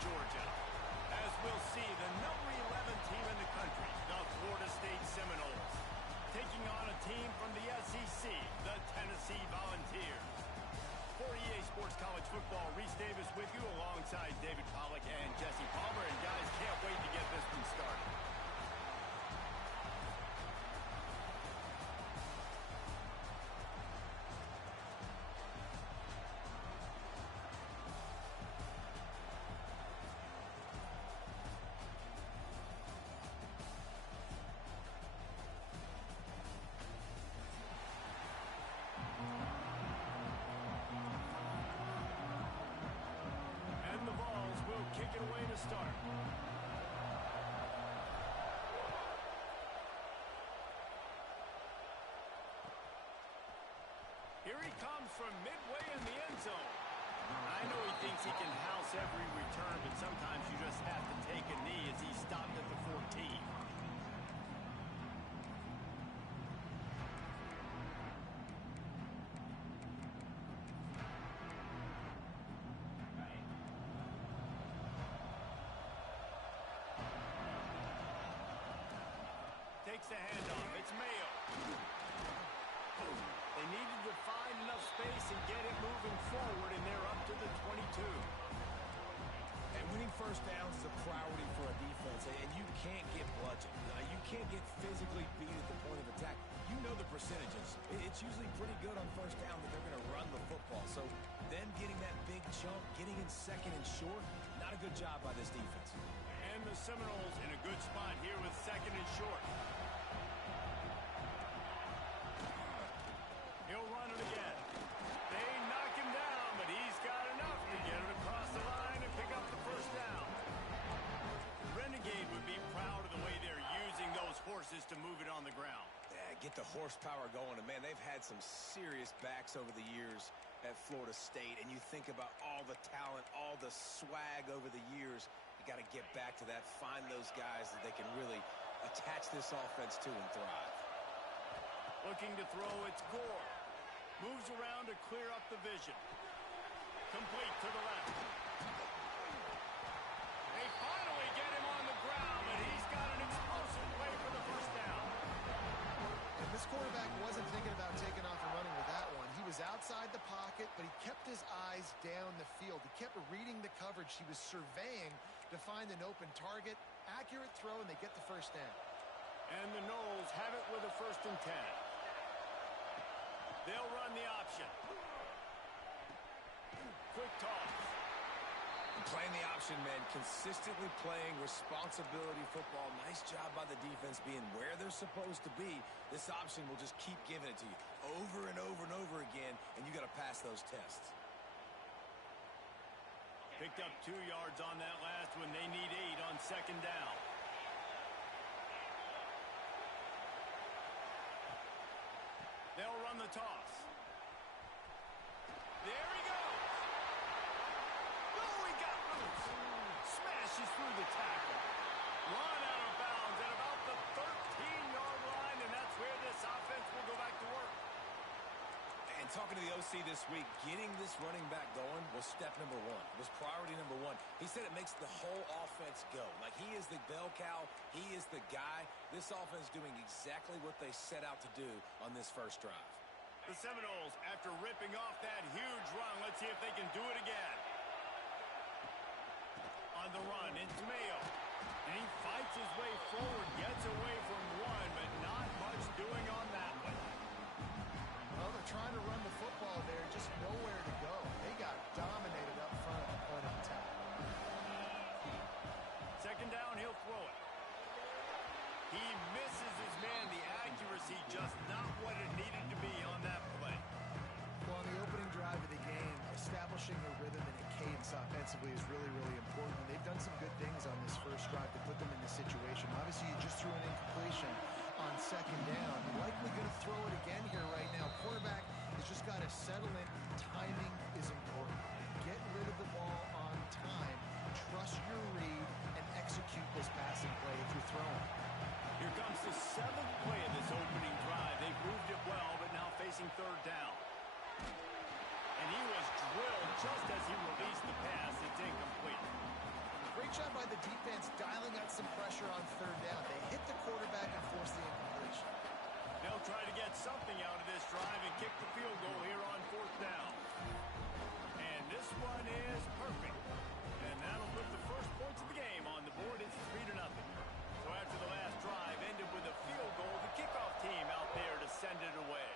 Georgia. As we'll see, the number 11 team in the country, the Florida State Seminoles, taking on a team from the SEC, the Tennessee Volunteers. For EA Sports College Football, Reese Davis with you alongside David Pollack and Jesse Palmer. And guys, can't wait to get this one started. Kick it away to start. Here he comes from midway in the end zone. I know he thinks he can house every return, but sometimes you just have to take a knee as he stopped at the 14. Takes the handoff. It's Mayo. They needed to find enough space and get it moving forward, and they're up to the 22. And winning first downs is a priority for a defense, and you can't get bludgeoned. You can't get physically beat at the point of attack. You know the percentages. It's usually pretty good on first down that they're going to run the football. So then getting that big chunk, getting in second and short, not a good job by this defense. And the Seminoles in a good spot here with second and short. He'll run it again. They knock him down, but he's got enough to get it across the line and pick up the first down. Renegade would be proud of the way they're using those horses to move it on the ground. Yeah, get the horsepower going. And, man, they've had some serious backs over the years at Florida State. And you think about all the talent, all the swag over the years. You got to get back to that, find those guys that they can really attach this offense to and thrive. Looking to throw, it's Gore. Moves around to clear up the vision. Complete to the left. They finally get him on the ground, and he's got an explosive play for the first down. And this quarterback wasn't thinking about taking off and running with that one. He was outside the pocket, but he kept his eyes down the field. He kept reading the coverage. He was surveying to find an open target. Accurate throw, and they get the first down. And the Noles have it with a 1st and 10. They'll run the option. Quick toss. Playing the option, man, consistently playing responsibility football. Nice job by the defense being where they're supposed to be. This option will just keep giving it to you over and over and over again, and you got to pass those tests. Picked up 2 yards on that last one. They need 8 on 2nd down. They'll run the toss. There he goes. Oh, he got loose. Smashes through the tackle. Run out of bounds at about the 13-yard line, and that's where this offense will go back to work. And talking to the OC this week, getting this running back going was step number 1. Was priority number 1. He said it makes the whole offense go. Like, he is the bell cow. He is the guy. This offense doing exactly what they set out to do on this first drive. The Seminoles, after ripping off that huge run, let's see if they can do it again. On the run, it's Mayo. And he fights his way forward, gets away from one, but not much doing on that one. Well, they're trying to run the football there, just nowhere to go. They got dominated up front at the point of attack. 2nd down, he'll throw it. He misses his man. The accuracy just not what it needed to be on that play. Well, on the opening drive of the game, establishing a rhythm and a cadence offensively is really, really important. They've done some good things on this first drive to put them in this situation. Obviously, you just threw an incompletion on 2nd down. You're likely going to throw it again here right now. Quarterback has just got to settle in. Timing is important. Get rid of the ball on time. Trust your read and execute this passing play if you're throwing. Here comes the 7th play of this opening drive. They've moved it well, but now facing 3rd down. And he was drilled just as he released the pass. It's incomplete. the defense dialing out some pressure on third down. They hit the quarterback and force the incompletion. They'll try to get something out of this drive and kick the field goal here on fourth down. And this one is perfect. And that'll put the first points of the game on the board. It's 3-0. So after the last drive ended with a field goal, the kickoff team out there to send it away.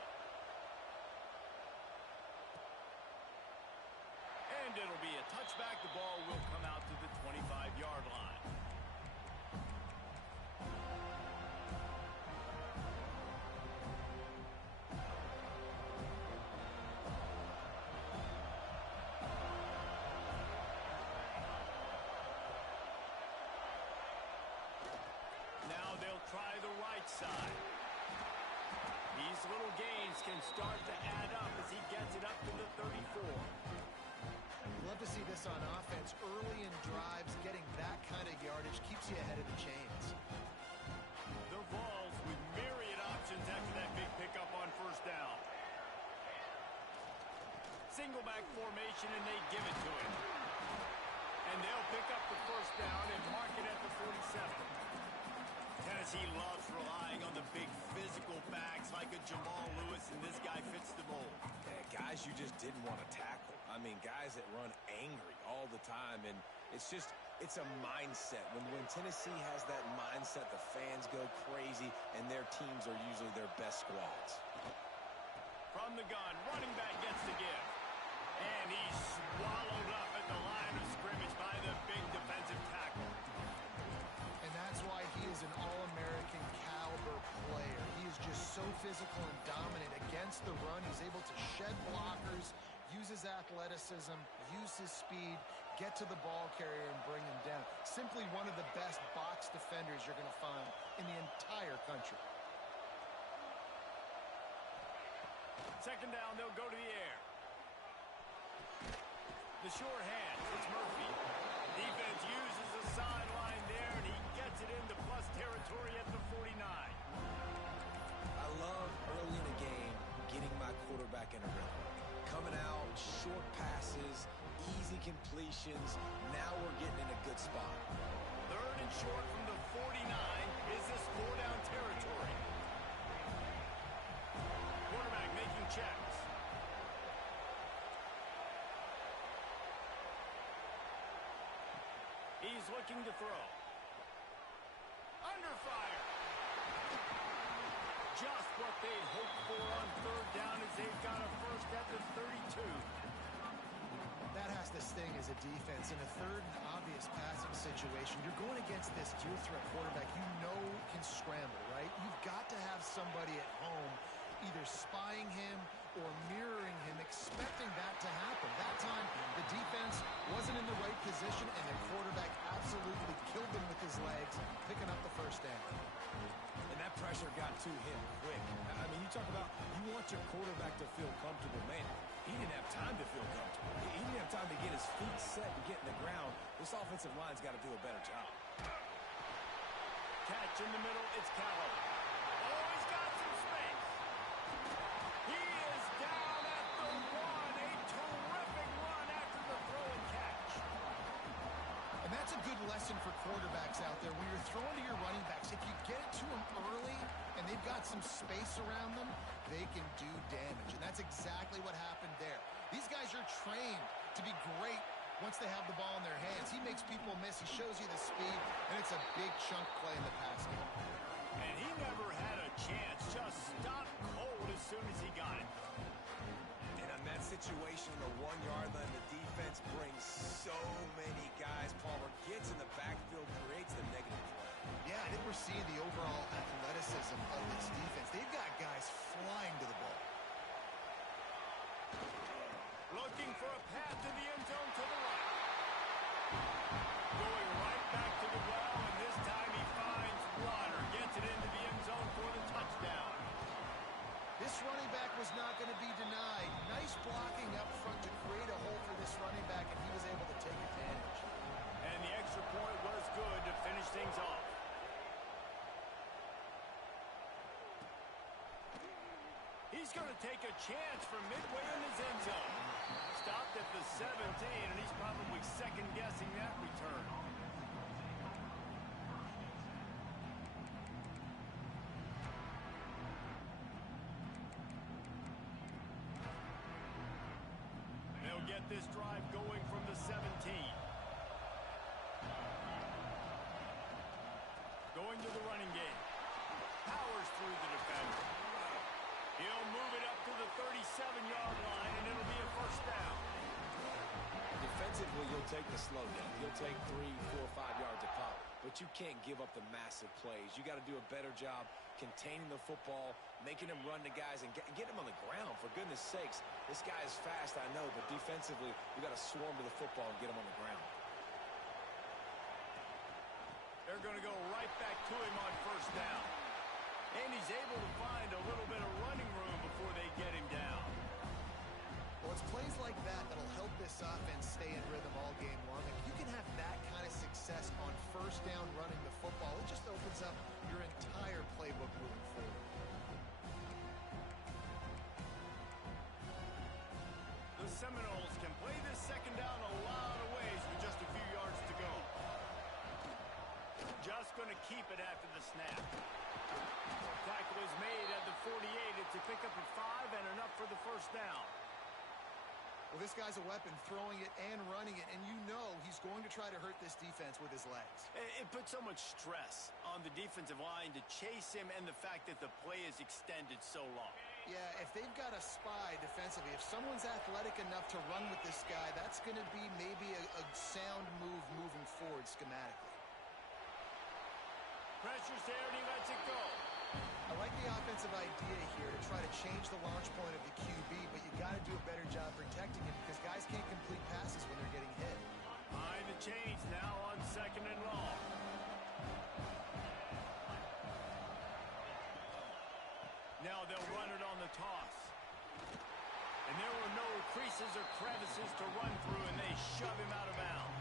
And it'll be a touchback. The ball will come out to the 25-yard line. Now they'll try the right side. These little gains can start to add up as he gets it up to the 34. Love to see this on offense. Early in drives, getting that kind of yardage keeps you ahead of the chains. The Vols with myriad options after that big pickup on first down. Single back formation, and they give it to him. And they'll pick up the first down and mark it at the 47. Tennessee loves relying on the big physical backs like a Jamal Lewis, and this guy fits the mold. Yeah, guys you just didn't want to tackle. I mean, guys that run angry all the time, and it's a mindset. When Tennessee has that mindset, the fans go crazy, and their teams are usually their best squads. From the gun, running back gets the give. And he's swallowed up at the line of scrimmage by the big defensive tackle. And that's why he is an All-American caliber player. He is just so physical and dominant against the run. He's able to shed blockers, use his athleticism, use his speed, get to the ball carrier and bring him down. Simply one of the best box defenders you're going to find in the entire country. Second down, they'll go to the air. The short hand, it's Murphy. Defense uses the sideline there, and he gets it into plus territory at the 49. I love early in a game getting my quarterback in a rhythm. Coming out, short passes, easy completions. Now we're getting in a good spot. Third and short from the 49. Is this four-down territory? Quarterback making checks. He's looking to throw. Under fire. Just what they'd hoped for on third down as they've got a first at the 32. That has to sting as a defense. In a third and obvious passing situation, you're going against this dual threat quarterback you know can scramble, right? You've got to have somebody at home either spying him or mirroring him, expecting that to happen. That time, the defense wasn't in the right position, and their quarterback absolutely killed them with his legs, picking up the first down. And that pressure got to him quick. I mean, you talk about you want your quarterback to feel comfortable. Man, he didn't have time to feel comfortable. He didn't have time to get his feet set and get in the ground. This offensive line's got to do a better job. Catch in the middle, it's Callaway. Oh, he's got some space. He is down at the 1. A terrific run after the throw and catch. And that's a good lesson for quarterbacks out there. When you're throwing to your running backs, if you get it to them early and they've got some space around them, they can do damage. And that's exactly what happened there. These guys are trained to be great once they have the ball in their hands. He makes people miss. He shows you the speed, and it's a big chunk play in the pass game. And he never had a chance. Just stopped cold as soon as he got it. And on that situation, the 1-yard line, the defense brings so many guys. Palmer gets in the backfield, creates the negative play. Yeah, I think we're seeing the overall athleticism of this defense. They've got guys flying to the ball. Looking for a path to the end zone to the right. Going right back to the well, and this time he finds Rodder. Gets it into the end zone for the touchdown. This running back was not going to be denied. Nice blocking up front to create a hole for this running back, and he was able to take advantage. And the extra point was good to finish things off. He's going to take a chance from midway in his end zone. Stopped at the 17, and he's probably second-guessing that return. get this drive going from the 17. Going to the running game. Powers through the defender. He'll move it up to the 37-yard line, and it'll be a first down. Defensively, you'll take the slow down. You'll take 3, 4, 5 yards a pop, but you can't give up the massive plays. You got to do a better job containing the football, making him run the guys, and get him on the ground. For goodness sakes, this guy is fast, I know, but defensively, you got to swarm to the football and get him on the ground. They're going to go right back to him on first down. And he's able to find a little bit of running room before they get him down. Well, it's plays like that that'll help this offense stay in rhythm all game long. If you can have that kind of success on first down running the football, it just opens up your entire playbook moving forward. The Seminoles can play this second down a lot of ways with just a few yards to go. Just going to keep it after the snap. Tackle is made at the 48. It's a pickup of 5 and enough for the first down. Well, this guy's a weapon, throwing it and running it, and you know he's going to try to hurt this defense with his legs. It puts so much stress on the defensive line to chase him, and the fact that the play is extended so long. Yeah, if they've got a spy defensively, if someone's athletic enough to run with this guy, that's going to be maybe a sound move moving forward schematically. Pressure's there, and he lets it go. I like the offensive idea here to try to change the launch point of the QB, but you got to do a better job protecting him because guys can't complete passes when they're getting hit. Behind the chains now on second and long. Now they'll run it on the toss. And there were no creases or crevices to run through, and they shove him out of bounds.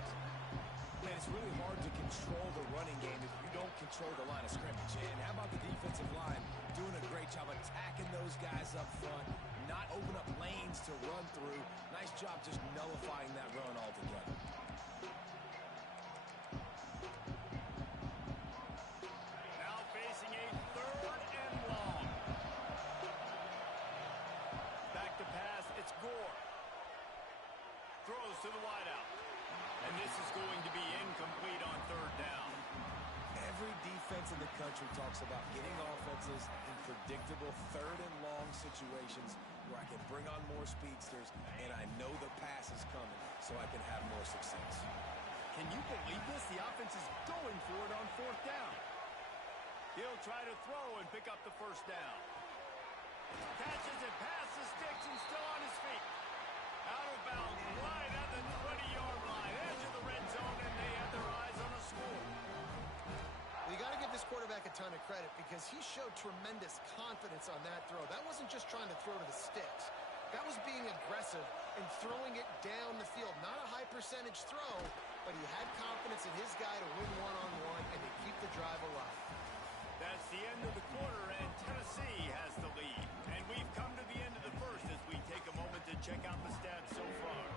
Man, it's really hard to control the running game if you don't control the line of scrimmage. And how about the defensive line doing a great job attacking those guys up front, not open up lanes to run through. Nice job just nullifying that run altogether. Now facing a third and long. Back to pass, it's Gore. Throws to the wideout. And this is going to be incomplete on third down. Every defense in the country talks about getting offenses in predictable third and long situations where I can bring on more speedsters and I know the pass is coming so I can have more success. Can you believe this? The offense is going for it on fourth down. He'll try to throw and pick up the first down. Catches it past the sticks and still on his feet. Out of bounds, right at the 20-yard line, edge of the red zone, and they have their eyes on a score. Well, you got to give this quarterback a ton of credit because he showed tremendous confidence on that throw. That wasn't just trying to throw to the sticks. That was being aggressive and throwing it down the field. Not a high percentage throw, but he had confidence in his guy to win one-on-one and to keep the drive alive. That's the end of the quarter, and Tennessee has the lead. And we've come to the end of the first as we take a moment to check out the stats so far.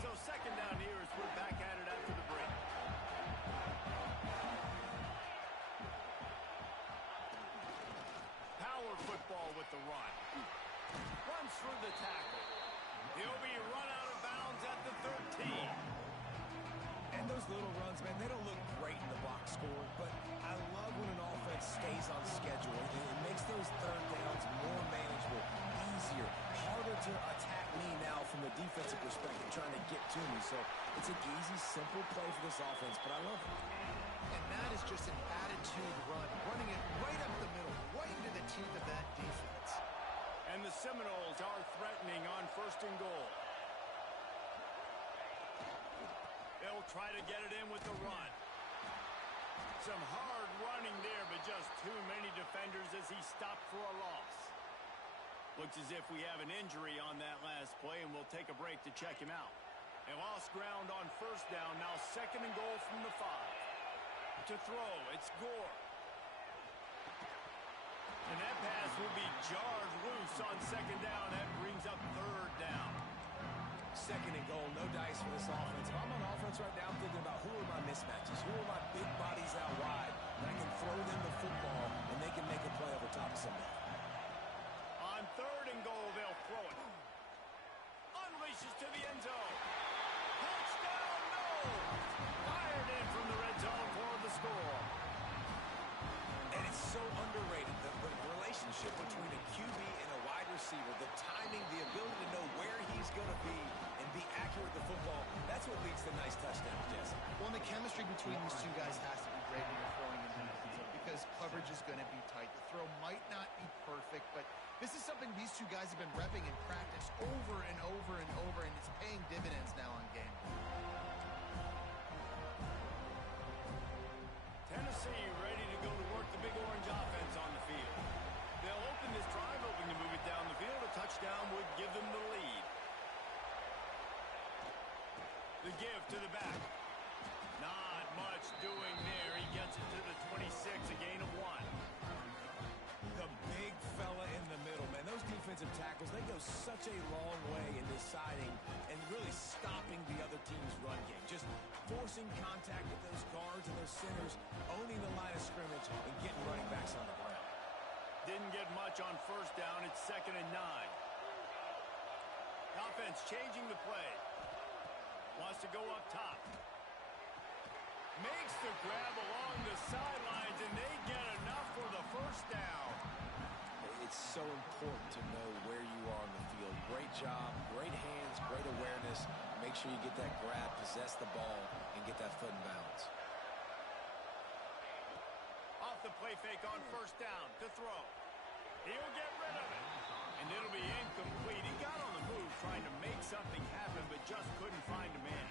So second down here as we're back at it after the break. Power football with the run. Runs through the tackle. He'll be run out of bounds at the 13. And those little runs, man, they don't look great in the box score, but I love when an offense stays on schedule. It makes those third downs more manageable, easier, harder to attack me now from the defensive perspective, trying to get to me. So it's an easy, simple play for this offense, but I love it. And that is just an attitude run, running it right up the middle, right into the teeth of that defense. And the Seminoles are threatening on first and goal. They'll try to get it in with the run. Some hard running there, but just too many defenders as he stopped for a loss. Looks as if we have an injury on that last play, and we'll take a break to check him out. They lost ground on first down, now second and goal from the 5. To throw, it's Gore. And that pass will be jarred loose on second down. That brings up third down. Second and goal, no dice for this offense. If I'm on offense right now, I'm thinking about who are my mismatches, who are my big bodies out wide that can throw them the football and they can make a play over top of somebody. On 3rd and goal, they'll throw it. Unleashes to the end zone. Touchdown, no! Fired in from the red zone for the score. And it's so underrated, the relationship between a QB and a wide receiver, the timing, the ability to know where he's going to be and be accurate with the football, that's what leads to nice touchdowns, Jesse. Well, and the chemistry between these two guys has to be great when you're throwing in the end zone because coverage is going to be tight. The throw might not be perfect, but this is something these two guys have been repping in practice over and over and over, and it's paying dividends now on game. Tennessee ready to go to work the Big Orange offense on the field. They'll open this drive, hoping to move it down the field. A touchdown would give them the lead. The give to the back. Not much doing there. He gets it to the 26, a gain of 1. The big fella in the middle, man. Those defensive tackles, they go such a long way in deciding and really stopping the other team's run game. Just forcing contact with those guards and those centers, owning the line of scrimmage, and getting running backs on the ground. Didn't get much on 1st down. It's 2nd and 9. Offense changing the play. Wants to go up top. Makes the grab along the sidelines, and they get enough for the 1st down. It's so important to know where you are on the field. Great job, great hands, great awareness. Make sure you get that grab, possess the ball, and get that foot in bounds. Off the play fake on 1st down to throw. He'll get rid of it. And it'll be incomplete. He got on the move trying to make something happen, but just couldn't find a man.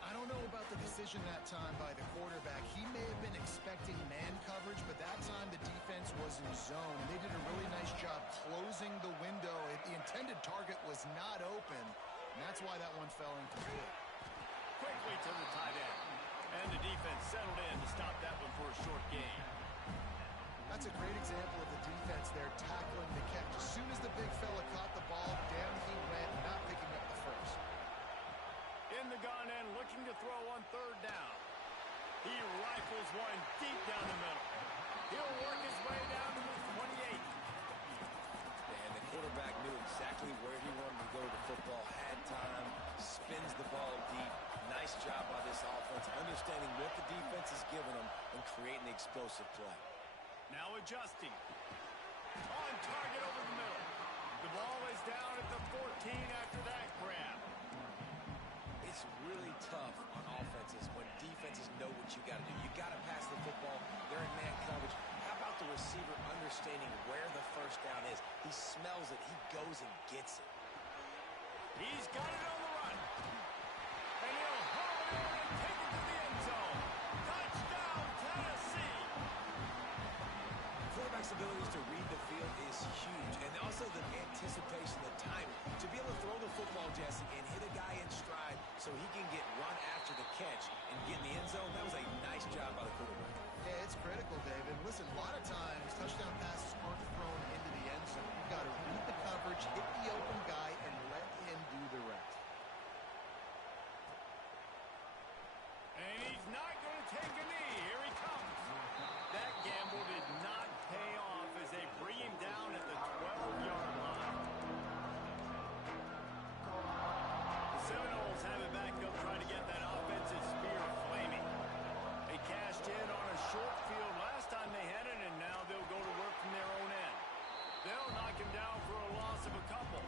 I don't know about the decision that time by the quarterback. He may have been expecting man coverage, but that time the defense was in zone. And they did a really nice job closing the window. The intended target was not open, and that's why that one fell incomplete. Quickly to the tight end. And the defense settled in to stop that one for a short gain. That's a great example of the defense there tackling the catch. As soon as the big fella caught the ball, down he went, not picking up the first. In the gun and looking to throw on 3rd down. He rifles one deep down the middle. He'll work his way down to the 28. And the quarterback knew exactly where he wanted to go to the football, had time, spins the ball deep. Nice job by this offense, understanding what the defense is giving them and creating the explosive play. Now adjusting. On target over the middle. The ball is down at the 14 after that grab. It's really tough on offenses when defenses know what you got to do. You got to pass the football. They're in man coverage. How about the receiver understanding where the 1st down is? He smells it. He goes and gets it. He's got it on the run. And he'll haul it over and take it to the end zone. Touchdown, Tennessee. Quarterback's abilities to read the field is huge. And also the anticipation, the timing. To be able to throw the football, Jesse, and hit a guy in stride so he can get run after the catch and get in the end zone, that was a nice job by the quarterback. Yeah, it's critical, David. Listen, a lot of times touchdown passes aren't thrown into the end zone. You've got to read the coverage, hit the open guy, and let him do the rest. And he's not going to take a knee. Here he comes. That gamble did not pay off as they bring him down at the 12-yard line. The Seminoles have it back. They'll try to get that offensive spear flaming. They cashed in on a short field last time they had it, and now they'll go to work from their own end. They'll knock him down for a loss of a couple.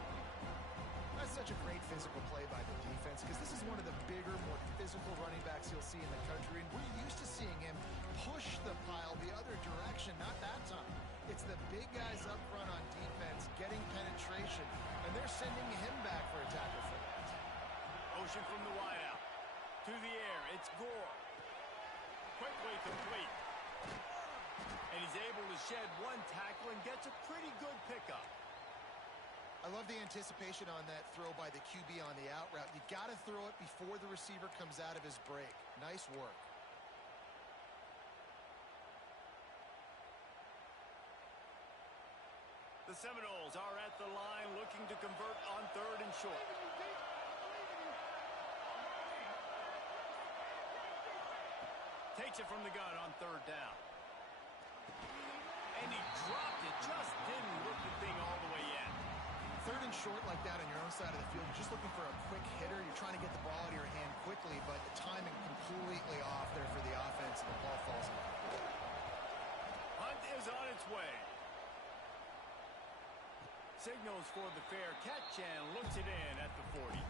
That's such a great physical play by the defense because this is one of the bigger, more physical running backs you'll see in the country, and we're used to seeing him push the pile the other direction, not that time. It's the big guys up front on defense getting penetration, and they're sending him back for a tackle for that. Motion from the wideout. To the air, it's Gore. Quickly complete. And he's able to shed one tackle and gets a pretty good pickup. I love the anticipation on that throw by the QB on the out route. You got to throw it before the receiver comes out of his break. Nice work. The Seminoles are at the line looking to convert on 3rd and short. Takes it from the gun on 3rd down. And he dropped it. Just didn't look the thing all the way in. Third and short like that on your own side of the field, you're just looking for a quick hitter. You're trying to get the ball out of your hand quickly, but the timing completely off there for the offense, and the ball falls incomplete. Hunt is on its way. Signals for the fair catch and looks it in at the 40.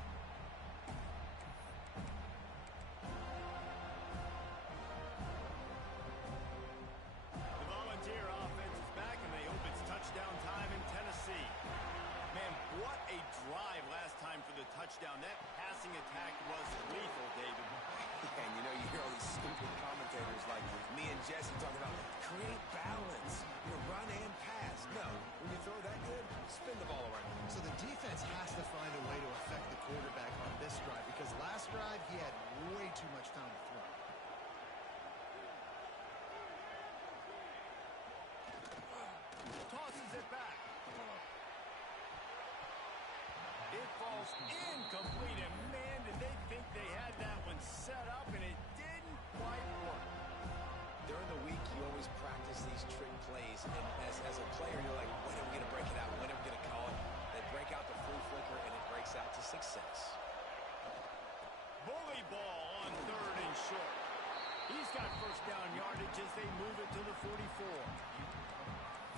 The Volunteer offense is back, and they hope it's touchdown time in Tennessee. Man, what a drive last time for the touchdown. That passing attack was lethal, David. Yeah, and you hear all these stupid commentators like me and Jesse talking about create balance, run and pass. No, when you throw that good, spin the ball around. So the defense has to find a way to affect the quarterback on this drive, because last drive he had way too much time to throw. Tosses it back. It falls incomplete, and man, did they think they had that one set up, and it didn't quite work. During the week, you always practice these trick plays, and as a player, you're like, when are we going to break it out? When are we going to call it? They break out the flea flicker, and it breaks out to success. Bully ball on third and short. He's got first down yardage as they move it to the 44.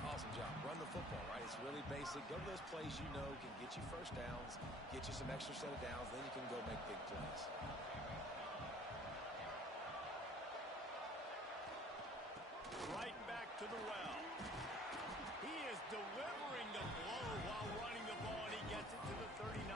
Awesome job. Run the football, right? It's really basic. Go to those plays you know can get you first downs, get you some extra set of downs, then you can go make big plays. Right back to the well. He is delivering the blow while running the ball, and he gets it to the 39.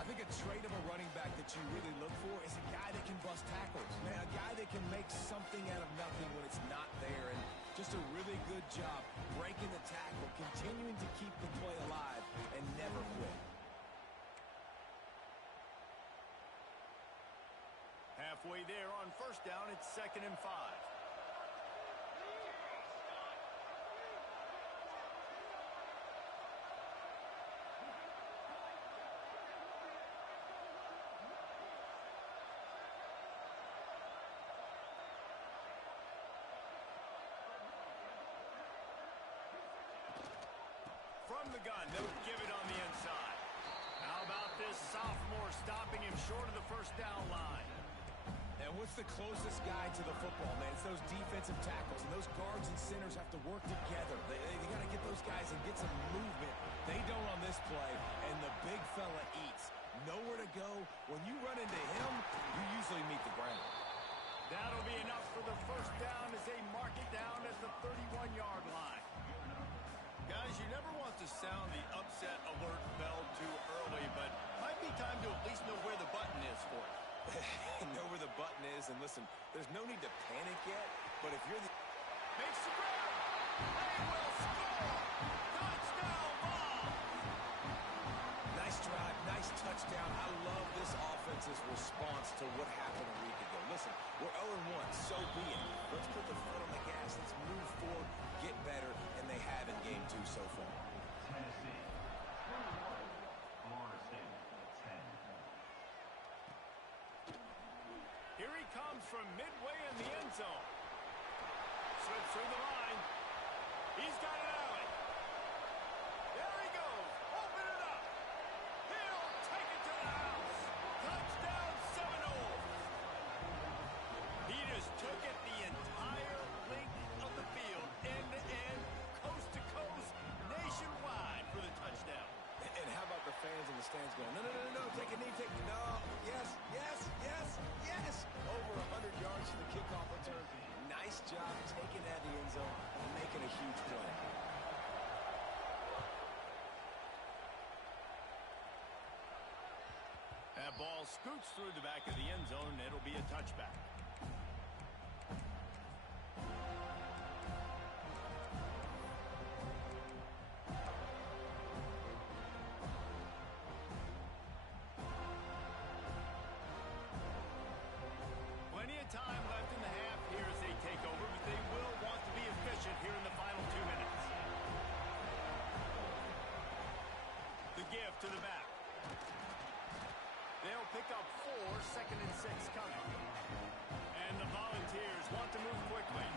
I think a trait of a running back that you really look for is a guy that can bust tackles. Man, a guy that can make something out of nothing when it's not there. And just a really good job breaking the tackle, continuing to keep the play alive, and never quit. Halfway there on first down, it's 2nd and 5. From the gun, they'll give it on the inside. How about this sophomore stopping him short of the first down line? And what's the closest guy to the football, man? It's those defensive tackles, and those guards and centers have to work together. They got to get those guys and get some movement. They don't on this play, and the big fella eats. Nowhere to go. When you run into him, you usually meet the ground. That'll be enough for the first down as they mark it down at the 31-yard line. Guys, you never want to sound the upset alert bell too early, but might be time to at least know where the button is for it. Know where the button is, and listen, there's no need to panic yet, but if you're the... Makes the grab! They will score! Touchdown ball! Nice drive, nice touchdown. I love this offense's response to what happened a week ago. Listen, we're 0-1, so be it. Let's put the foot on the gas. Let's move forward, get better, and they have in game 2 so far. Tennessee, 21, Florida State, 10. Here he comes from midway in the end zone. Slips through the line. He's got an alley. There he goes. Open it up. He'll take it to the house. Touchdown Seminoles. He just took it the entire length of the field, end to end, coast to coast, nationwide for the touchdown. And how about the fans in the stands going, no, no, no, no, take a knee, take a... No, yes, yes, yes, yes. Over 100 yards to the kickoff return. Nice job taking that in the end zone and making a huge play. That ball scoots through the back of the end zone, and it'll be a touchback. Plenty of time left in the half here as they take over, but they will want to be efficient here in the final 2 minutes. The give to the back. They'll pick up 4, 2nd and 6 coming. And the Volunteers want to move quickly.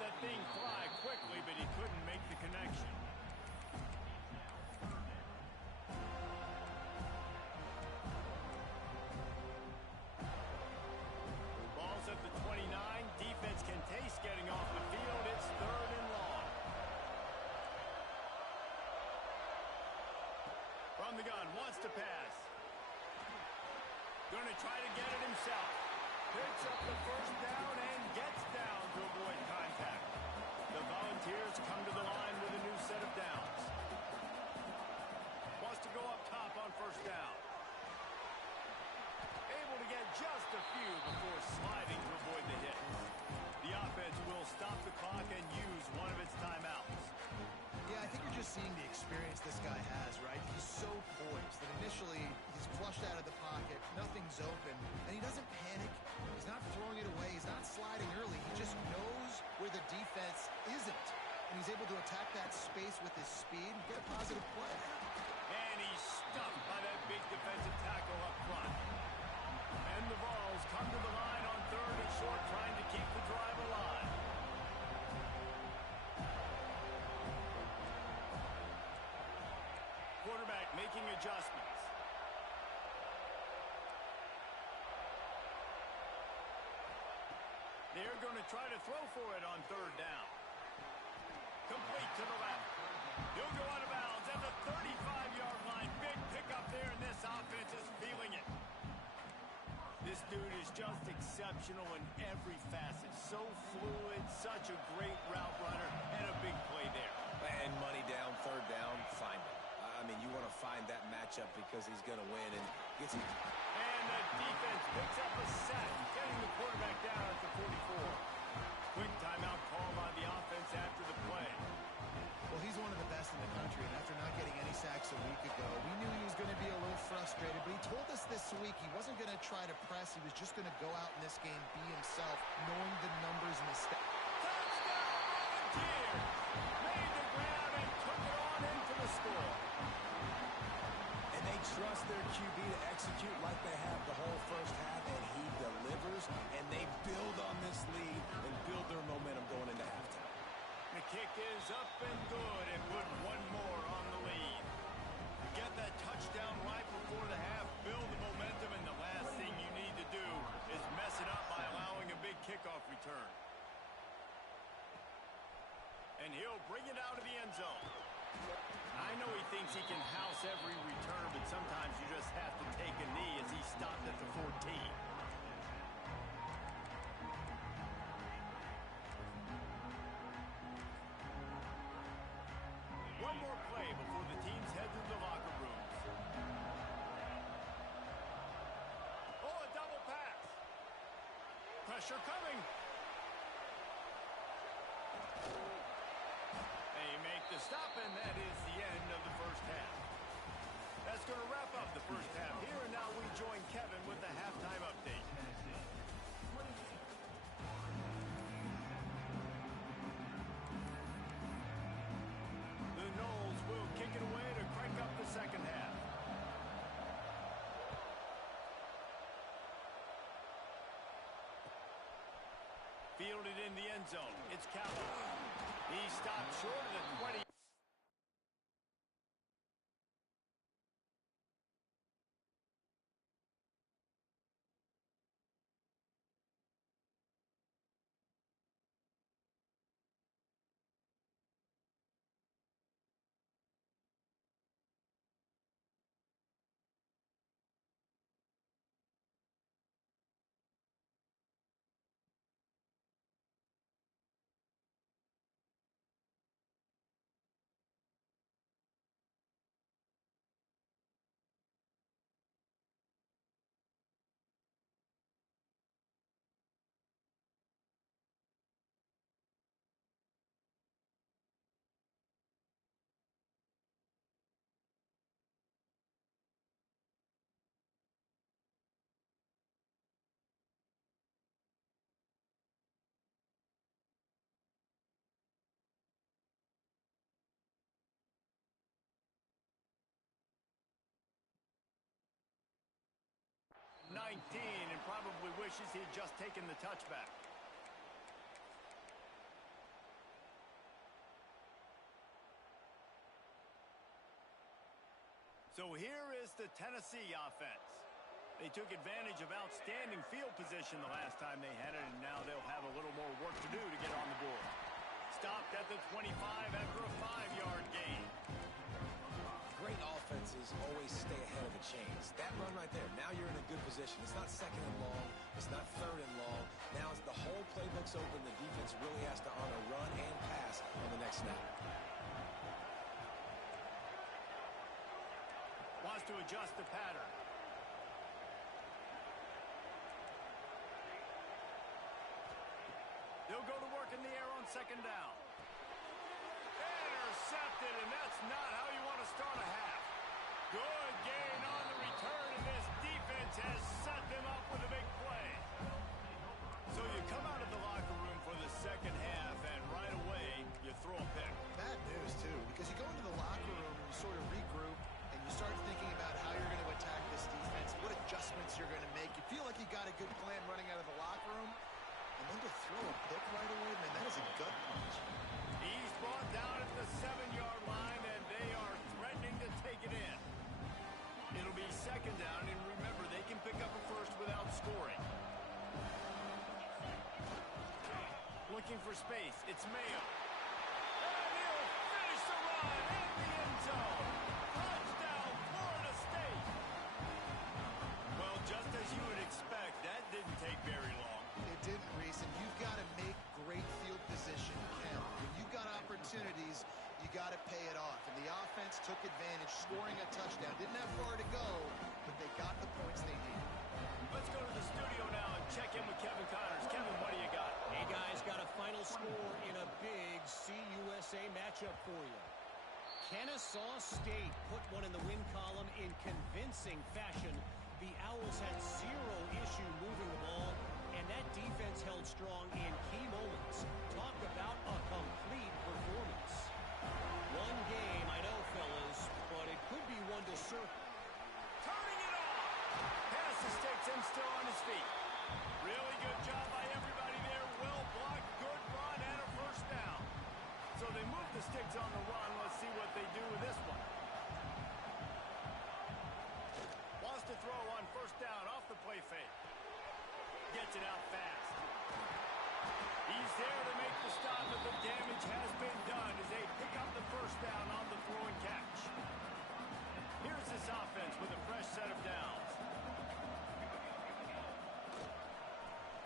that thing fly quickly, but he couldn't make the connection. Ball's at the 29. Defense can taste getting off the field. It's 3rd and long. From the gun, wants to pass. Going to try to get it himself. Picks up the first down and gets down to avoid contact. The Volunteers come to the line with a new set of downs. Wants to go up top on first down. Able to get just a few before sliding to avoid the hit. The offense will stop the clock and use one of its timeouts. Yeah, I think you're just seeing the experience this guy has, right? He's so poised that initially he's flushed out of the pocket, nothing's open, and he doesn't panic. He's not throwing it away. He's not sliding early. He just knows where the defense isn't, and he's able to attack that space with his speed and get a positive play. And he's stuffed by that big defensive tackle up front. And the Vols come to the line on 3rd and short, trying to keep the drive alive. Quarterback making adjustments. They're going to try to throw for it on 3rd down. Complete to the left. He'll go out of bounds at the 35-yard line. Big pickup there, and this offense is feeling it. This dude is just exceptional in every facet. So fluid, such a great route runner, and a big play there. And money down, 3rd down, find him. I mean, you want to find that matchup because he's going to win and gets it. And the defense picks up a sack, getting the quarterback down at the 44. Quick timeout call by the offense after the play. Well, he's one of the best in the country, and after not getting any sacks a week ago, we knew he was going to be a little frustrated, but he told us this week he wasn't going to try to press. He was just going to go out in this game, be himself, knowing the numbers and the stats. Touchdown, Volunteers! Made the grab and took it on into the score. And they trust their QB to execute like they have the whole first half, and he delivers, and they build on this lead and build their momentum going into halftime. The kick is up and good, and put one more on the lead. Get that touchdown right before the half, build the momentum, and the last thing you need to do is mess it up by allowing a big kickoff return. And he'll bring it out of the end zone. I know he thinks he can house every return, but sometimes you just have to take a knee as he stopped at the 14. One more play before the teams head to the locker rooms. Oh, a double pass. Pressure coming. They make the stop, and that is the end of the first half. That's going to wrap up the first half here, and now we join Kevin with the halftime update. The Noles will kick it away to crank up the second half. Fielded in the end zone. It's Callaway. He stopped short of the 20. And probably wishes he'd just taken the touchback. So here is the Tennessee offense. They took advantage of outstanding field position the last time they had it, and now they'll have a little more work to do to get on the board. Stopped at the 25 after a 5-yard gain. Great offenses always stay ahead of the chains. That run right there, now you're in a good position. It's not second and long. It's not third and long. Now it's the whole playbook's open. The defense really has to honor run and pass on the next snap. Wants to adjust the pattern. They'll go to work in the air on second down. Intercepted, and that's not how you want to start a half. Good gain on the return, and this defense has set them up with a big play. So you come out of the locker room for the second half, and right away, you throw a pick. Bad news, too, because you go into the locker room and you sort of regroup, and you start thinking about how you're going to attack this defense, what adjustments you're going to make. You feel like you got a good plan running out of the locker room, and then to throw a pick right away, man, that is a gut punch. He's brought down at the 7-yard line, and they are threatening to take it in. It'll be second down, and remember, they can pick up a first without scoring. Looking for space. It's Mayo. And he'll finish the run in the end zone. Touchdown, Florida State. Well, just as you would expect, that didn't take very long. It didn't, Reese, and you've got to make great field position count. When you've got opportunities, you got to pay it off. And the offense took advantage, scoring a touchdown. Didn't have far to go, but they got the points they needed. Let's go to the studio now and check in with Kevin Connors. Kevin, what do you got? Hey, guys, got a final score in a big CUSA matchup for you. Kennesaw State put one in the win column in convincing fashion. The Owls had zero issue moving the ball, and that defense held strong in key moments. Talk about a complete performance. One game, I know, fellas, but it could be one to circle. Turning it off. Pass the sticks and still on his feet. Really good job by everybody there. Well blocked, good run, and a first down. So they move the sticks on the run. Let's see what they do with this one. Wants to throw on first down off the play fake. Gets it out fast. He's there to make the stop, but the damage has been done as they pick up the first down on the throw and catch. Here's this offense with a fresh set of downs.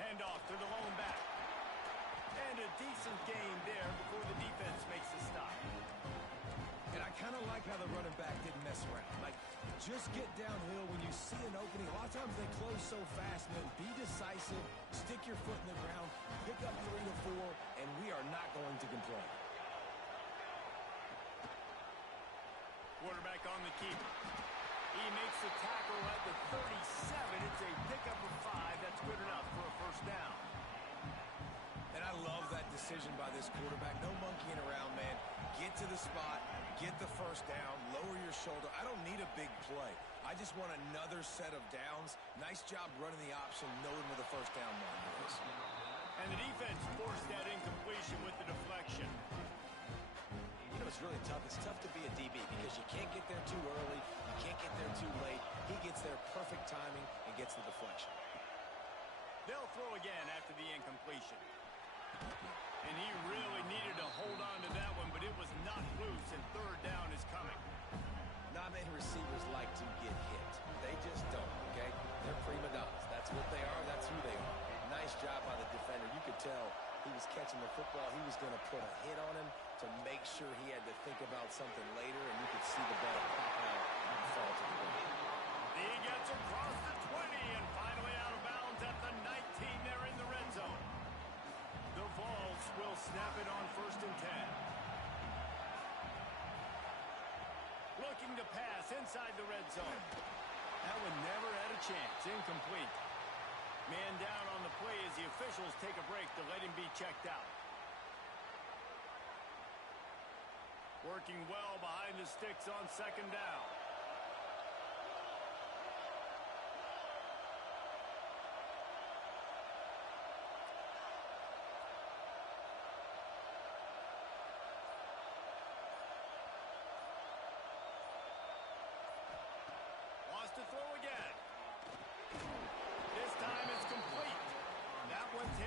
Handoff to the lone back. And a decent gain there before the defense makes the stop. And I kind of like how the running back didn't mess around. Like, just get downhill when you see an opening. A lot of times they close so fast, man. Be decisive, stick your foot in the ground, pick up 3 to 4, and we are not going to complain. Quarterback on the keeper. He makes the tackle at the 37. It's a pickup of 5. That's good enough for a first down. And I love that decision by this quarterback. No monkeying around, man. Get to the spot, get the first down, lower your shoulder. I don't need a big play. I just want another set of downs. Nice job running the option, knowing where the first down marker is. And the defense forced that incompletion with the deflection. You know, it's really tough. It's tough to be a DB because you can't get there too early. You can't get there too late. He gets there perfect timing and gets the deflection. They'll throw again after the incompletion. And he really needed to hold on to that one, but it was not loose, and third down is coming. Not many receivers like to get hit. They just don't, okay? They're prima donnas. That's what they are. That's who they are. Nice job by the defender. You could tell he was catching the football. He was going to put a hit on him to make sure he had to think about something later, and you could see the ball pop out and fall to the ground. He gets across the 20 and finally out of bounds at the 19 there in the red zone. The Vols will snap it on 1st and 10. Looking to pass inside the red zone. That one never had a chance. Incomplete. Man down on the play as the officials take a break to let him be checked out. Working well behind the sticks on second down.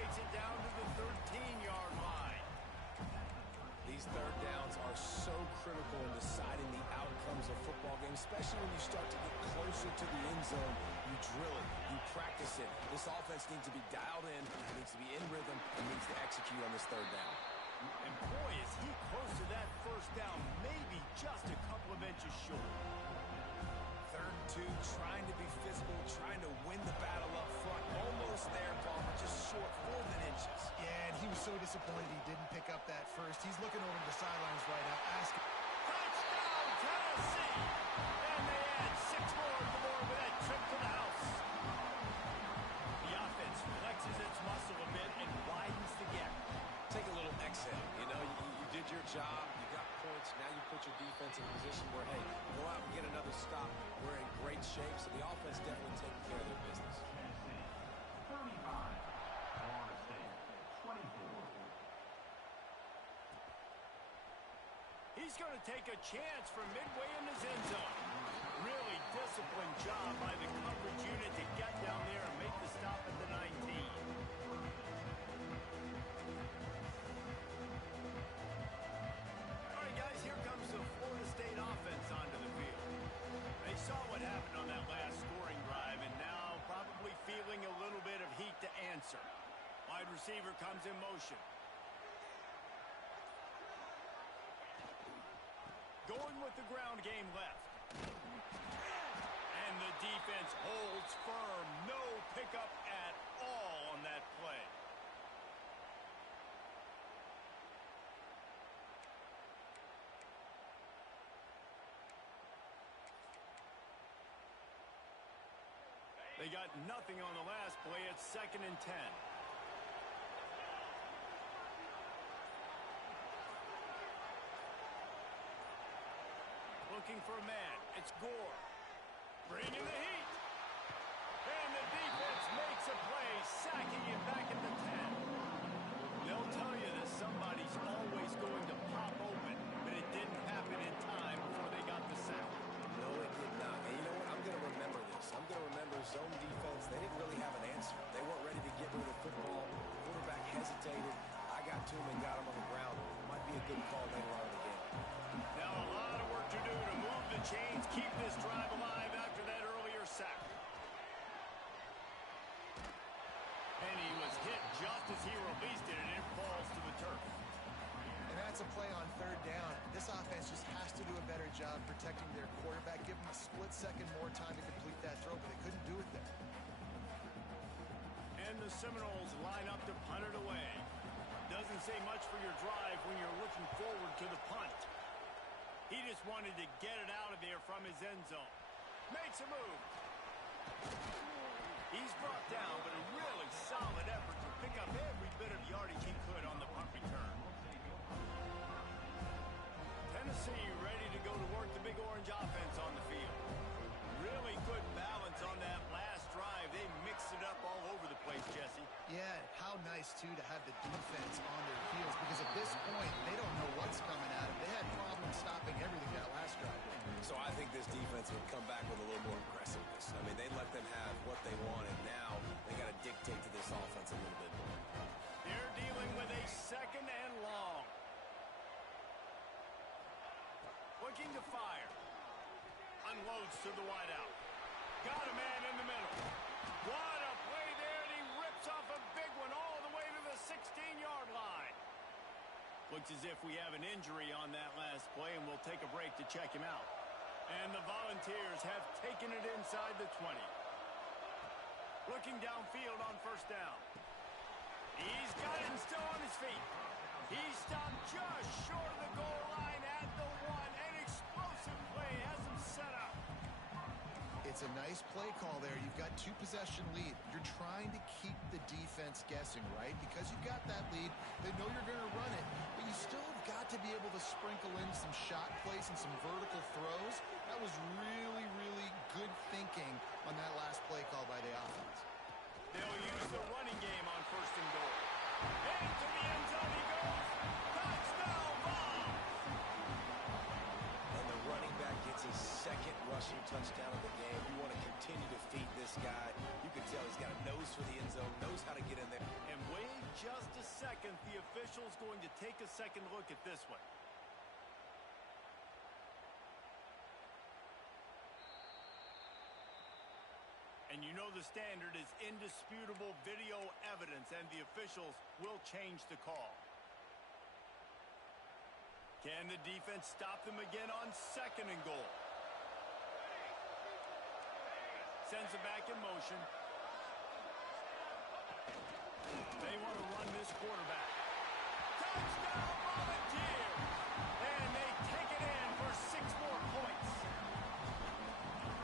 takes it down to the 13-yard line. These third downs are so critical in deciding the outcomes of football games, especially when you start to get closer to the end zone. You drill it, you practice it. This offense needs to be dialed in, needs to be in rhythm, and needs to execute on this third down. And boy, is he close to that first down, maybe just a couple of inches short. 3rd and 2, trying to be physical, trying to win the battle up front. Almost there, Palmer, just short 4 inches. Yeah, and he was so disappointed he didn't pick up that first. He's looking over the sidelines right now, asking. Touchdown, Tennessee! And they add 6 more to the board with that trip to the house. The offense flexes its muscle a bit and widens the gap. Take a little exhale. You know, you did your job. You got points. Now you put your defense in a position where, hey, go out and get another stop. We're in great shape, so the offense definitely taking care of their business. Tennessee, 35. Florida State, 24. He's going to take a chance from midway in his end zone. Really disciplined job by the coverage unit to get down there and make the stop at the 19. All right, guys, here comes the Florida State offense onto the field. They saw what happened on that last scoring drive, and now probably feeling a little bit of heat to answer. Wide receiver comes in motion. Going with the ground game left. And the defense holds firm. No pickup at all on that play. They got nothing on the last play. It's 2nd and 10. Looking for a man. It's Gore. Bringing the heat. And the defense makes a play, sacking him back at the 10. They'll tell you that somebody's always going to pop open, but it didn't happen in time before they got the sack. No, it did not. And you know what? I'm going to remember this. I'm going to remember zone defense. They didn't really have an answer. They weren't ready to get rid of the football. The quarterback hesitated. I got to him and got him on the ground. Might be a good call later on in the game. Now a lot of work to do to move the chains, keep this drive alive after that earlier sack. And he was hit just as he released it, and it falls to the turf. And that's a play on 3rd down. This offense just has to do a better job protecting their quarterback. Give him a split second more time to complete that throw, but they couldn't do it there. And the Seminoles line up to punt it away. Doesn't say much for your drive when you're looking forward to the punt. He just wanted to get it out of there from his end zone. Makes a move. He's brought down, but a really solid effort to pick up every bit of yardage he could on the punt return. Tennessee ready to go to work the Big Orange offense on the field. Really good balance on that last drive. They mixed it up all over the place, Jesse. Yeah, how nice, too, to have the defense on their heels, because at this point, they don't know what's coming at them. They had problems stopping everything that last drive. So I think this defense would come back with a little more aggressiveness. I mean, they let them have what they wanted. Now they got to dictate to this offense a little bit more. They're dealing with a 2nd and long. Looking to fire. Unloads to the wideout. Got a man in the middle. What a play there, and he rips off a big one all the way to the 16-yard line. Looks as if we have an injury on that last play, and we'll take a break to check him out. And the Volunteers have taken it inside the 20. Looking downfield on 1st down. He's got it and still on his feet. He stopped just short of the goal line at the 1. An explosive play has him set up. It's a nice play call there. You've got 2-possession lead. You're trying to keep the defense guessing, right? Because you've got that lead, they know you're going to run it, but you still have got to be able to sprinkle in some shot plays and some vertical throws. That was really, really good thinking on that last play call by the offense. They'll use the running game on 1st and goal. Into the end zone he goes. Touchdown, Vols! And the running back gets his 2nd rushing touchdown of the game. You want to continue to feed this guy. You can tell he's got a nose for the end zone, knows how to get in there. And Wade officials going to take a second look at this one. And you know the standard is indisputable video evidence, and the officials will change the call. Can the defense stop them again on 2nd and goal? Sends it back in motion. They want to run this quarterback. Touchdown, Volunteers! And they take it in for 6 more points.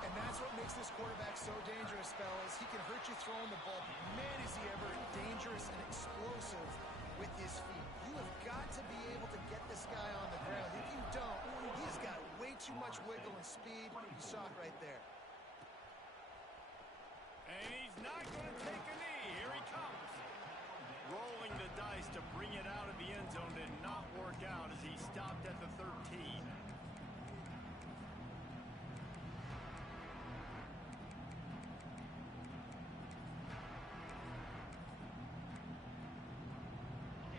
And that's what makes this quarterback so dangerous, fellas. He can hurt you throwing the ball. Man, is he ever dangerous and explosive with his feet. You have got to be able to get this guy on the ground. If you don't, he's got way too much wiggle and speed. You saw it right there. And he's not going to take a knee. Here he comes. Rolling the dice to bring it out of the end zone did not work out as he stopped at the 13.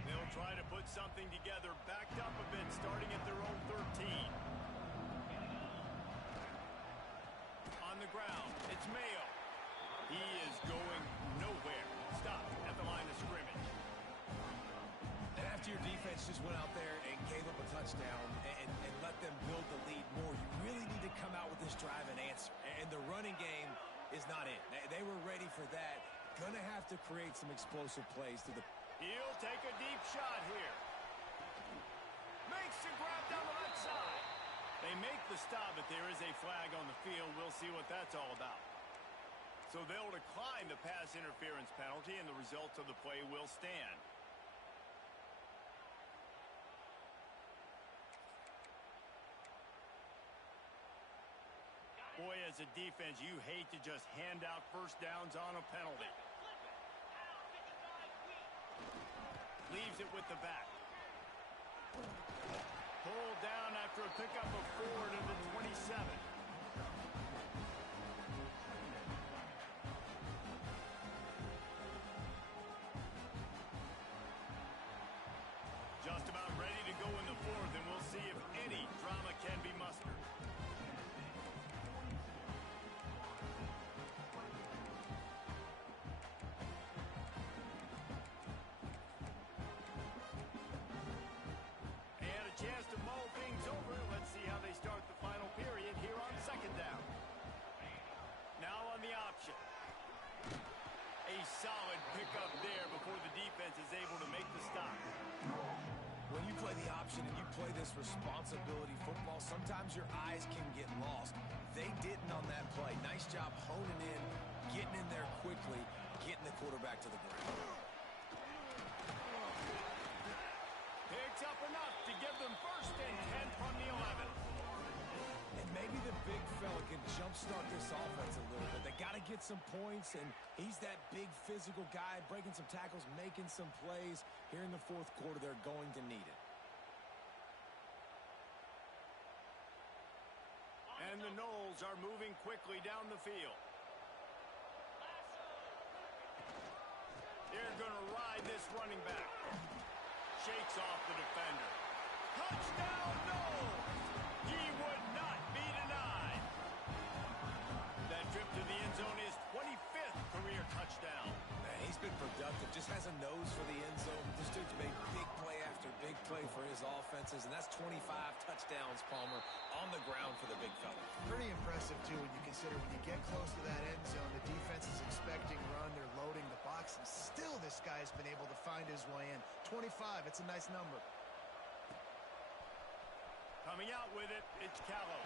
They'll try to put something together, backed up a bit, starting at their own 13. On the ground, it's Mayo. He is going nowhere. Stop at the line of scrimmage. And after your defense just went out there and gave up a touchdown and let them build the lead more, you really need to come out with this drive and answer. And the running game is not it. They were ready for that. Gonna have to create some explosive plays through the... He'll take a deep shot here. Makes the grab down the left side. They make the stop, but there is a flag on the field. We'll see what that's all about. So they'll decline the pass interference penalty, and the results of the play will stand. Boy, as a defense, you hate to just hand out first downs on a penalty. Leaves it with the back. Pulled down after a pickup of 4 to the 27. Just about ready to go in the 4th, and we'll see if any drama can be mustered. And a chance to mull things over. Let's see how they start the final period here on 2nd down. Now on the option. A solid pickup there before the defense is able to make the stop. When you play the option and you play this responsibility football, sometimes your eyes can get lost. They didn't on that play. Nice job honing in, getting in there quickly, getting the quarterback to the ground. Picks up enough to give them 1st and 10 from the 11. And maybe the big fella can jumpstart this offense a little bit. They got to get some points, and he's that big physical guy, breaking some tackles, making some plays. Here in the 4th quarter, they're going to need it. And the Noles are moving quickly down the field. They're going to ride this running back. Shakes off the defender. Touchdown, Noles! He would not be denied. That trip to the end zone is 25th career touchdown. Man, he's been productive, just has a nose for the end zone. This dude's made big play after big play for his offenses, and that's 25 touchdowns, Palmer, on the ground for the big fella. Pretty impressive, too, when you consider when you get close to that end zone, the defense is expecting run, they're loading the box, and still this guy's been able to find his way in. 25, it's a nice number. Coming out with it, it's Callow.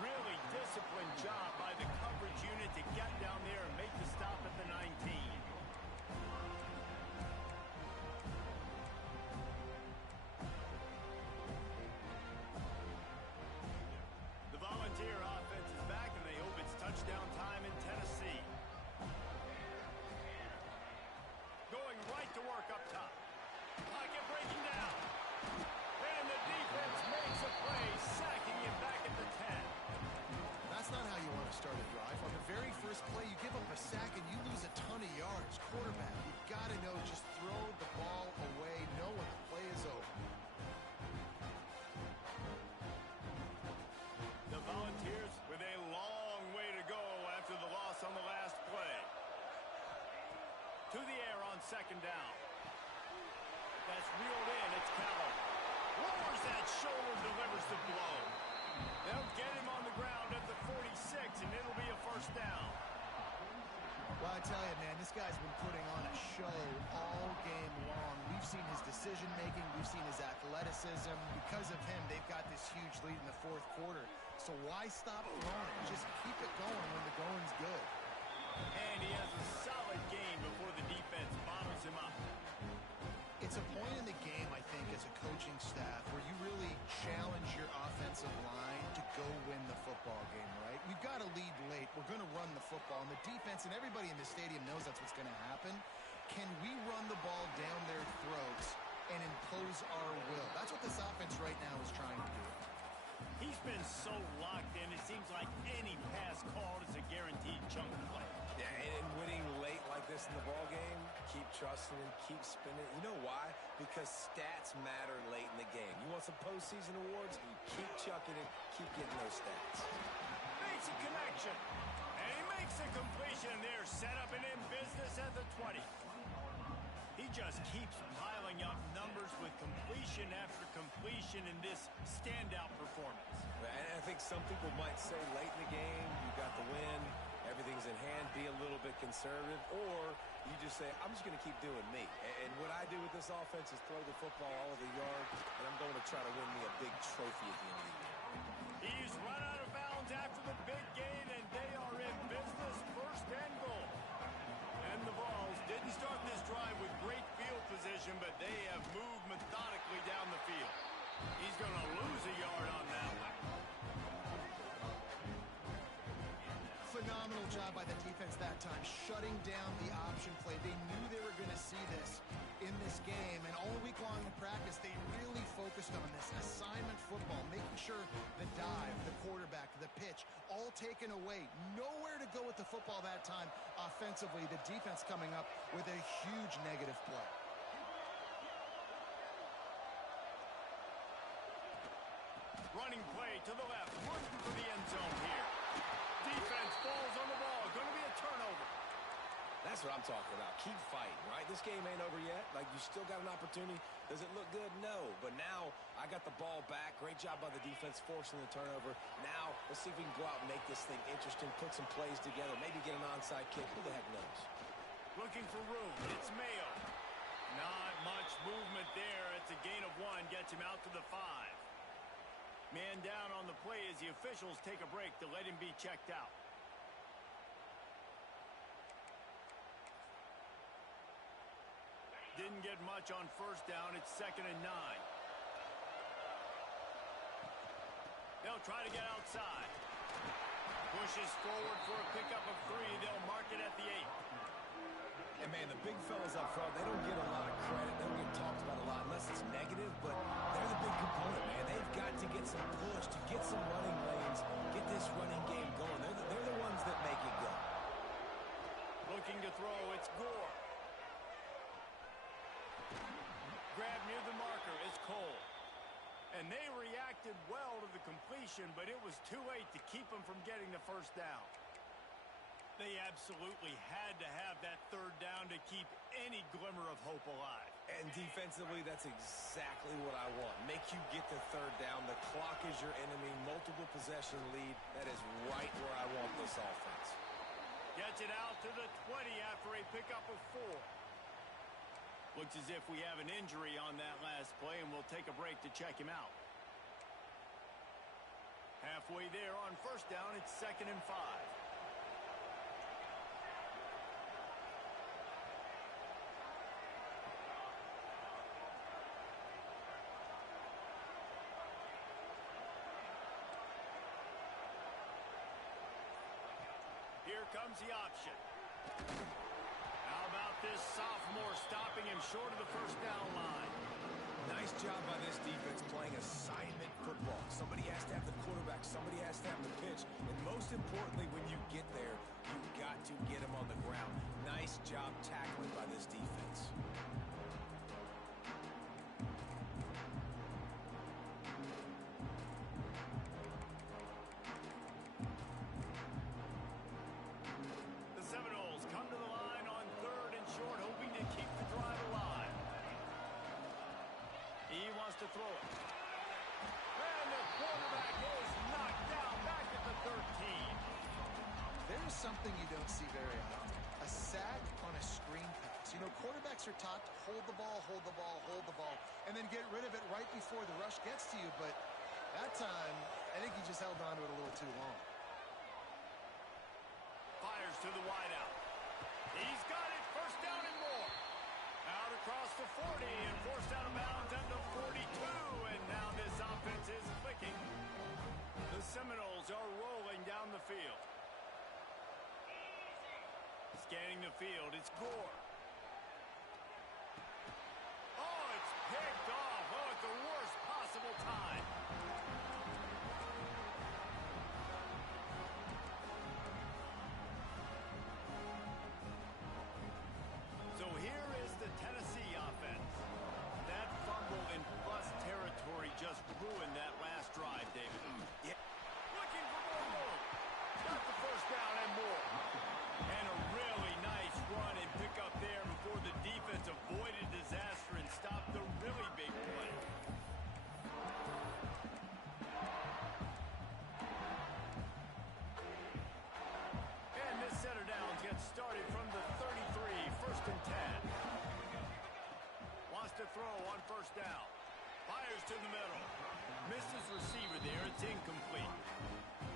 Really disciplined job by the coverage unit to get down there and make the stop at the 19. The Volunteer offense is back, and they hope it's touchdown time in Tennessee. Going right to work up top. Pocket breaking down. And the defense makes a play, sacking him back at the 10. That's not how you want to start a drive. On the very first play, you give up a sack and you lose a ton of yards. Quarterback, you've got to know, just throw the ball away. Know second down. That's reeled in. It's Callum. Lowers that shoulder, delivers the blow. They'll get him on the ground at the 46, and it'll be a first down. Well, I tell you, man, this guy's been putting on a show all game long. We've seen his decision-making. We've seen his athleticism. Because of him, they've got this huge lead in the fourth quarter. So why stop throwing? Just keep it going when the going's good. And he has a solid game before the defense bottles him up. It's a point in the game, I think, as a coaching staff where you really challenge your offensive line to go win the football game, right? We've got to lead late. We're going to run the football. And the defense and everybody in the stadium knows that's what's going to happen. Can we run the ball down their throats and impose our will? That's what this offense right now is trying to do. He's been so locked in, it seems like any pass called is a guaranteed chunk play. Yeah, and winning late like this in the ball game, keep trusting him, keep spinning. You know why? Because stats matter late in the game. You want some postseason awards? Keep chucking it, keep getting those stats. Makes a connection, and he makes a completion there, set up and in business at the 20. He just keeps piling up numbers with completion after completion in this standout performance. And I think some people might say late in the game, you got the win, everything's in hand, be a little bit conservative, or you just say, I'm just going to keep doing me. And what I do with this offense is throw the football all over the yard, and I'm going to try to win me a big trophy at the end of the year. He's run out of bounds after the big gain, and they are in business, first and goal. And the Vols didn't start this drive with great field position, but they have moved methodically down the field. He's going to lose a yard on that one. Phenomenal job by the defense that time, shutting down the option play. They knew they were going to see this in this game, and all week long in practice, they really focused on this assignment football, making sure the dive, the quarterback, the pitch, all taken away. Nowhere to go with the football that time offensively. The defense coming up with a huge negative play. Running play to the left, looking for the end zone here. Defense falls on the ball. Going to be a turnover. That's what I'm talking about. Keep fighting, right? This game ain't over yet. Like, you still got an opportunity. Does it look good? No. But now I got the ball back. Great job by the defense forcing the turnover. Now let's see if we can go out and make this thing interesting, put some plays together, maybe get an onside kick. Who the heck knows? Looking for room. It's Mayo. Not much movement there. It's a gain of 1. Gets him out to the 5. Man down on the play as the officials take a break to let him be checked out. Didn't get much on first down. It's 2nd and 9. They'll try to get outside. Pushes forward for a pickup of 3. They'll mark it at the 8. And, man, the big fellas up front, they don't get a lot of credit. They don't get talked about a lot unless it's negative, but they're the big component, man. They've got to get some push, to get some running lanes, get this running game going. They're the ones that make it go. Looking to throw, it's Gore. Grab near the marker is Cole. And they reacted well to the completion, but it was too late to keep them from getting the first down. They absolutely had to have that 3rd down to keep any glimmer of hope alive. And defensively, that's exactly what I want. Make you get the 3rd down. The clock is your enemy. Multiple possession lead. That is right where I want this offense. Gets it out to the 20 after a pickup of 4. Looks as if we have an injury on that last play, and we'll take a break to check him out. Halfway there on first down, it's 2nd and 5. Here comes the option. How about this sophomore stopping him short of the first down line? Nice job by this defense playing assignment football. Somebody has to have the quarterback. Somebody has to have the pitch. And most importantly, when you get there, you've got to get him on the ground. Nice job tackling by this defense. The Seminoles come to the line on 3rd and short, hoping to keep the Here's something you don't see very often. A sack on a screen pass. You know, quarterbacks are taught to hold the ball, hold the ball, hold the ball, and then get rid of it right before the rush gets to you. But that time, I think he just held on to it a little too long. Fires to the wideout. He's got it. First down and more. Out across the 40 and forced out of bounds at the 42. And now this offense is clicking. The Seminoles are rolling down the field. Scanning the field, it's Gore. Oh, it's picked off. Oh, at the worst possible time. So here is the Tennessee offense. That fumble in plus territory just ruined that last drive, David. Yeah. Looking for more room. Got the first down and more. And a really nice run and pick up there before the defense avoided disaster and stopped the really big play. And this setter down gets started from the 33, first and 10. Wants to throw on first down. Fires to the middle. Misses receiver there. It's incomplete.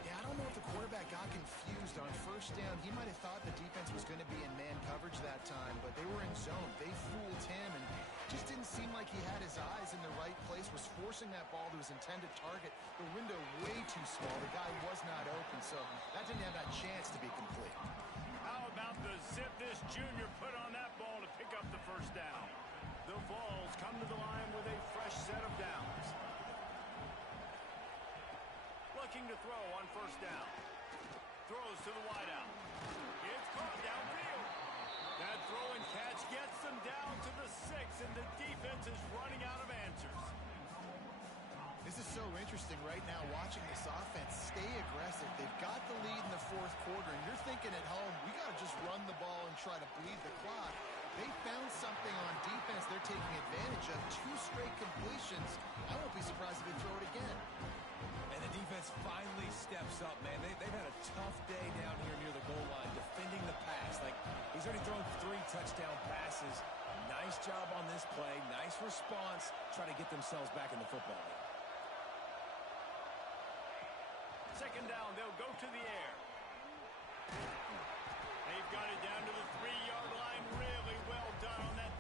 Yeah, I don't know if the quarterback got confused on first down. He might have thought the defense was going to be in man coverage that time, but they were in zone. They fooled him and just didn't seem like he had his eyes in the right place, was forcing that ball to his intended target. The window way too small. The guy was not open, so that didn't have that chance to be complete. How about the zip this junior put on that ball to pick up the first down? The Vols come to the line with a fresh set of downs. Looking to throw on first down. Throws to the wideout. It's caught downfield. That throw and catch gets them down to the 6, and the defense is running out of answers. This is so interesting right now watching this offense stay aggressive. They've got the lead in the fourth quarter, and you're thinking at home, we got to just run the ball and try to bleed the clock. They found something on defense they're taking advantage of. 2 straight completions. I won't be surprised if they throw it again. And the defense finally steps up, man. They've had a tough day down here near the goal line defending the pass. Like, he's already thrown 3 touchdown passes. Nice job on this play. Nice response. Try to get themselves back in the football game. Second down, they'll go to the air. They've got it down to the 3-yard line. Really well done on that